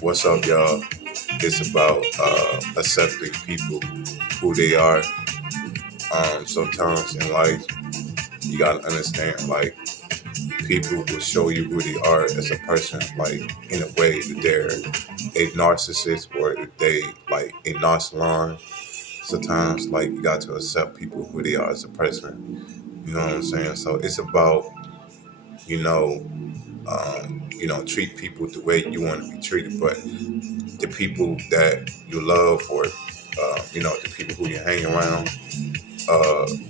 What's up, y'all? It's about accepting people who they are. Sometimes in life, you gotta understand, like, people will show you who they are as a person, like, in a way that they're a narcissist or that they, like, a nonchalant. Sometimes, like, you got to accept people who they are as a person. You know what I'm saying? So it's about, you know, treat people the way you want to be treated, but the people that you love or the people who you hang around,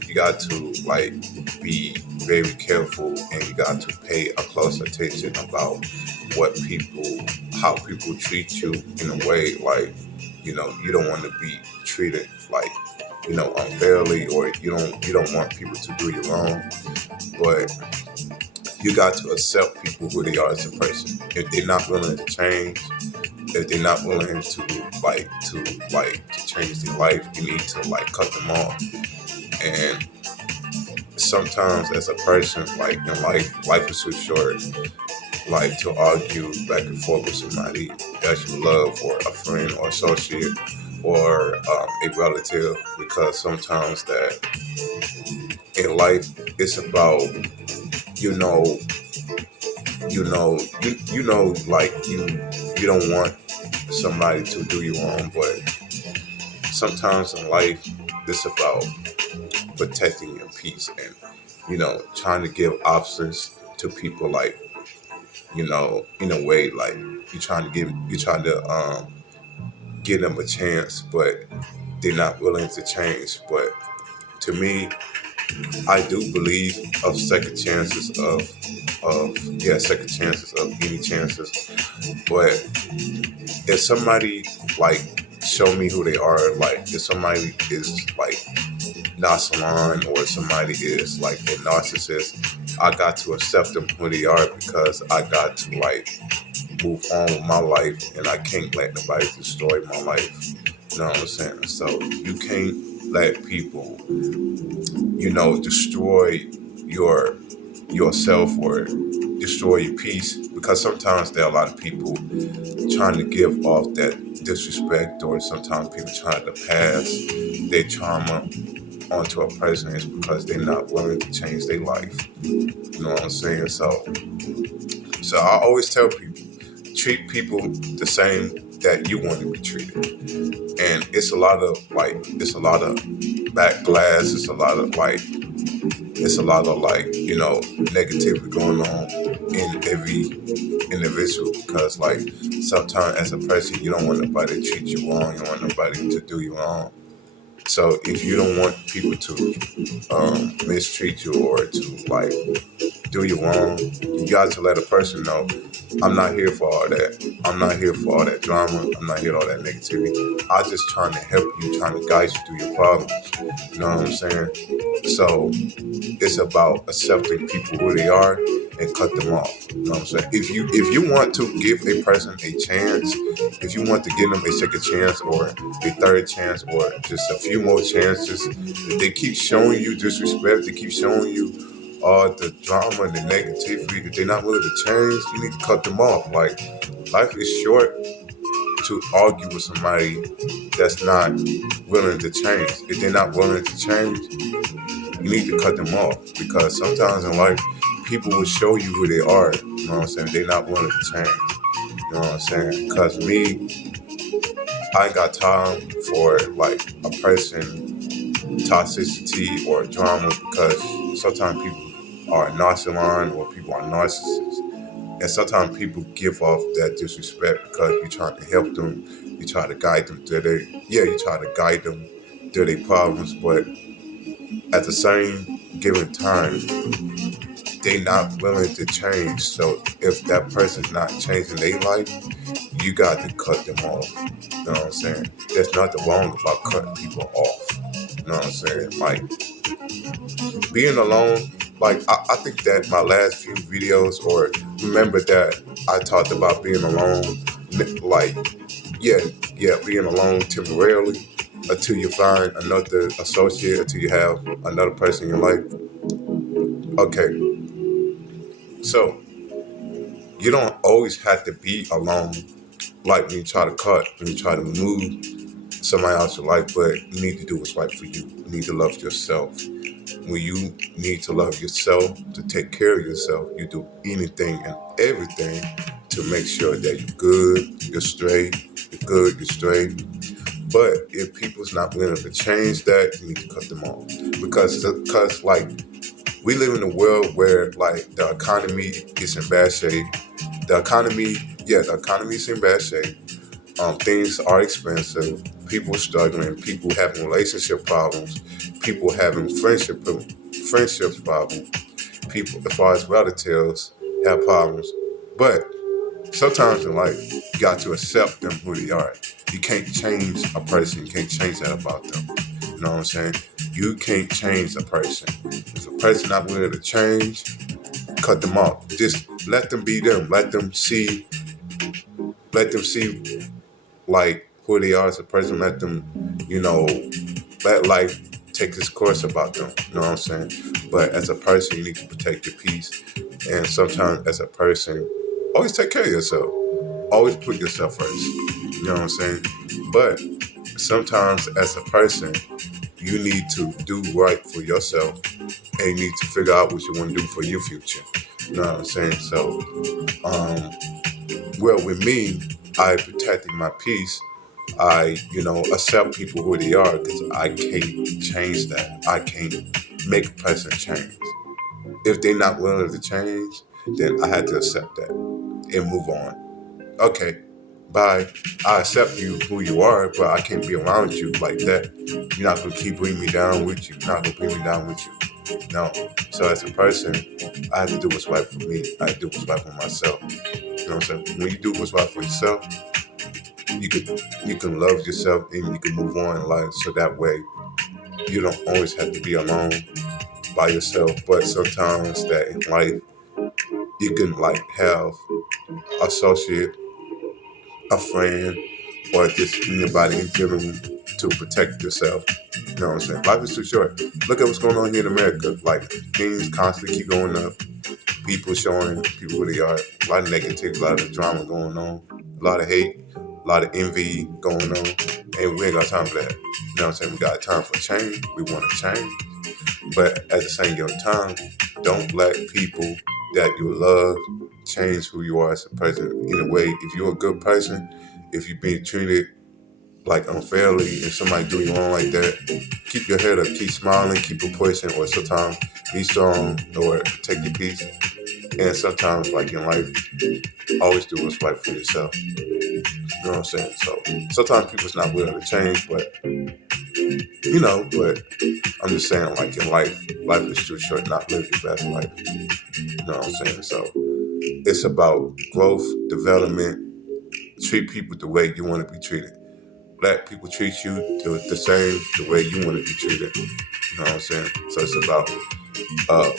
you got to like be very careful and you got to pay a close attention about what people how people treat you in a way like you don't want to be treated like unfairly, or you don't want people to do you wrong, but you got to accept people who they are as a person. If they're not willing to change, if they're not willing to change their life, you need to like cut them off. And sometimes as a person, like in life is too short, like to argue back and forth with somebody that you love, or a friend or associate, or a relative, because sometimes that in life it's about you know like you don't want somebody to do you wrong, but sometimes in life it's about protecting your peace and trying to give options to people, like in a way like you trying to give them a chance, but they're not willing to change. But to me, I do believe of second chances of second chances of any chances. But if somebody like show me who they are, like if somebody is like nonchalant or somebody is like a narcissist, I got to accept them who they are, because I got to like move on with my life, and I can't let nobody destroy my life. You know what I'm saying? So you can't let people, destroy your yourself or destroy your peace, because sometimes there are a lot of people trying to give off that disrespect, or sometimes people trying to pass their trauma onto a person is because they're not willing to change their life. You know what I'm saying? So I always tell people, treat people the same that you want to be treated. And it's a lot of backlash, it's a lot of negativity going on in every individual, because like sometimes as a person you don't want nobody to treat you wrong, you don't want nobody to do you wrong. So if you don't want people to mistreat you or to like do you wrong, you got to let a person know, I'm not here for all that. I'm not here for all that drama. I'm not here for all that negativity. I'm just trying to help you, trying to guide you through your problems. You know what I'm saying? So it's about accepting people who they are and cut them off. You know what I'm saying? If you want to give a person a chance, if you want to give them a second chance or a third chance or just a few more chances, if they keep showing you disrespect, they keep showing you all the drama and the negativity, if they're not willing to change, you need to cut them off. Like, life is short to argue with somebody that's not willing to change. If they're not willing to change, you need to cut them off, because sometimes in life, people will show you who they are. You know what I'm saying? They're not willing to change. You know what I'm saying? Because me, I ain't got time for like a person toxicity or drama, because sometimes people are nonchalant or people are narcissists. And sometimes people give off that disrespect because you're trying to help them, you try to guide them through you try to guide them through their problems, but at the same given time, they not willing to change. So if that person's not changing their life, you got to cut them off. You know what I'm saying? There's nothing wrong about cutting people off. You know what I'm saying? Like, being alone, like I think that my last few videos, or remember that I talked about being alone, like yeah, being alone temporarily until you find another associate, until you have another person in your life. Okay, so you don't always have to be alone like when you try to cut, when you try to move somebody else's life, but you need to do what's right for you. You need to love yourself. When you need to love yourself, to take care of yourself, you do anything and everything to make sure that you're good, you're straight, you're good, you're straight. But if people's not willing to change that, you need to cut them off. Because like, we live in a world where like the economy is in bad shape. The economy is in bad shape. Things are expensive. People struggling. People having relationship problems. People having friendships problems. People, as far as relatives, have problems. But sometimes in life, you got to accept them who they are. You can't change a person. You can't change that about them. You know what I'm saying? You can't change a person. If a person not willing to change, cut them off. Just let them be them. Let them see like who they are as a person. Let them, let life take its course about them. You know what I'm saying? But as a person, you need to protect your peace. And sometimes as a person, always take care of yourself. Always put yourself first. You know what I'm saying? But sometimes as a person, you need to do right for yourself, and you need to figure out what you want to do for your future. You know what I'm saying? So, well, with me, I protecting my peace. I, accept people who they are because I can't change that. I can't make a person change. If they're not willing to change, then I had to accept that and move on. Okay, bye. I accept you who you are, but I can't be around you like that. You're not gonna keep bringing me down with you. You're not gonna bring me down with you. No. So as a person, I have to do what's right for me. I have to do what's right for myself. You know what I'm saying? When you do what's right for yourself, you can love yourself and you can move on in life. So that way, you don't always have to be alone by yourself. But sometimes that in life, you can like have associate, a friend, or just anybody in general to protect yourself. You know what I'm saying? Life is too short. Look at what's going on here in America. Like, things constantly keep going up. People showing people who they are. A lot of negativity, a lot of drama going on. A lot of hate, a lot of envy going on. And we ain't got time for that. You know what I'm saying? We got time for change. We want to change. But at the same time, don't let people that you love change who you are as a person. In a way, if you're a good person, if you're being treated like unfairly, if somebody do you wrong like that, keep your head up, keep smiling, keep a pushing, or sometimes be strong or protect your peace. And sometimes, like in life, always do what's right for yourself. You know what I'm saying? So sometimes people's not willing to change, but but I'm just saying, like in life is too short not to live your best life. You know what I'm saying? So it's about growth, development. Treat people the way you want to be treated. Let people treat you the same the way you want to be treated. You know what I'm saying? So it's about uh,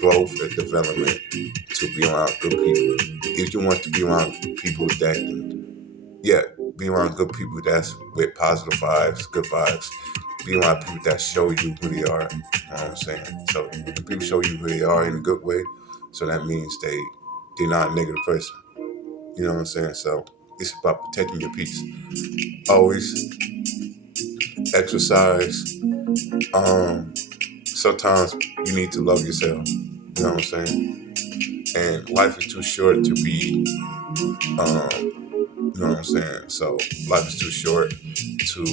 growth and development to be around good people. If you want to be around people that be around good people that's with positive vibes, good vibes. Be around people that show you who they are. You know what I'm saying? So if people show you who they are in a good way, so that means they're not a negative person. You know what I'm saying? So it's about protecting your peace. Always exercise. Sometimes you need to love yourself. You know what I'm saying? And life is too short to be, you know what I'm saying? So life is too short to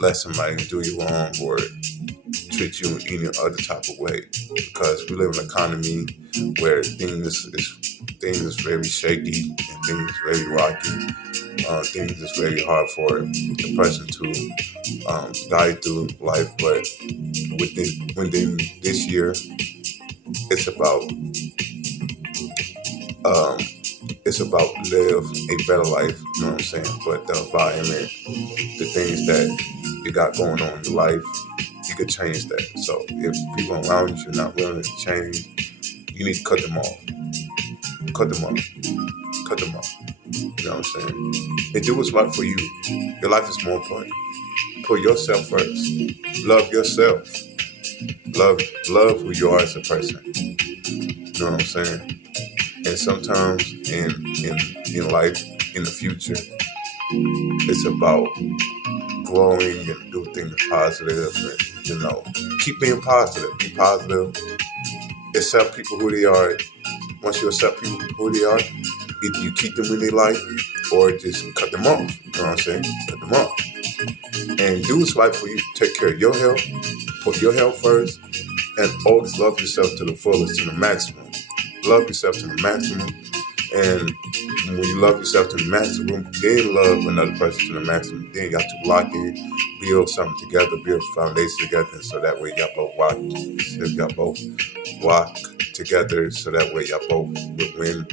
let somebody do you wrong or treat you in any other type of way, because we live in an economy where things is very shaky and things is very rocky. Things is very hard for a person to guide through life, but within this year, it's about um, live a better life. You know what I'm saying? But the environment, the things that you got going on in your life, you could change that. So if people around you are not willing to change, you need to cut them off. Cut them off. Cut them off. You know what I'm saying? And do what's right for you. Your life is more important. Put yourself first. Love yourself. Love who you are as a person. You know what I'm saying? And sometimes in life, in the future, it's about growing and do things positive, and keep being positive. Be positive. Accept people who they are. Once you accept people who they are, either you keep them in their life or just cut them off. You know what I'm saying? Cut them off. And do what's right for you. Take care of your health. Put your health first. And always love yourself to the fullest, to the maximum. Love yourself to the maximum. And when you love yourself to the maximum, then love another person to the maximum. Then you got to lock in, build something together, build a foundation together, and so that way y'all both walk together, so that way y'all both will win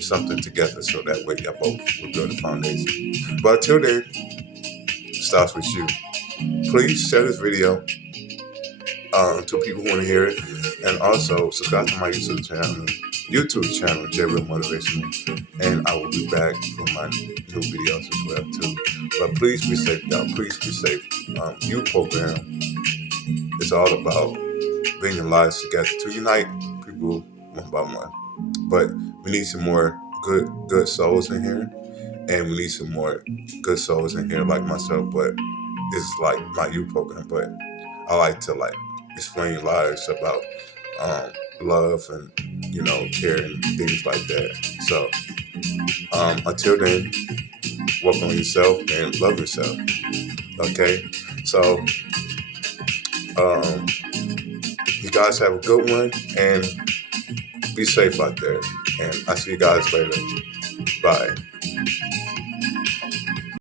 something together, so that way y'all both will build a foundation. But until then, it starts with you. Please share this video to people who want to hear it, and also subscribe to my YouTube channel, J Real Motivational, and I will be back for my new videos as well too. But please be safe, y'all. Please be safe. Youth program is all about bringing lives together to unite people one by one. But we need some more good souls in here, and we need some more good souls in here like myself. But this is like my youth program, but I like to explain lives about love and care and things like that. So until then, work on yourself and love yourself. Okay, so you guys have a good one and be safe out there. And I'll see you guys later. Bye.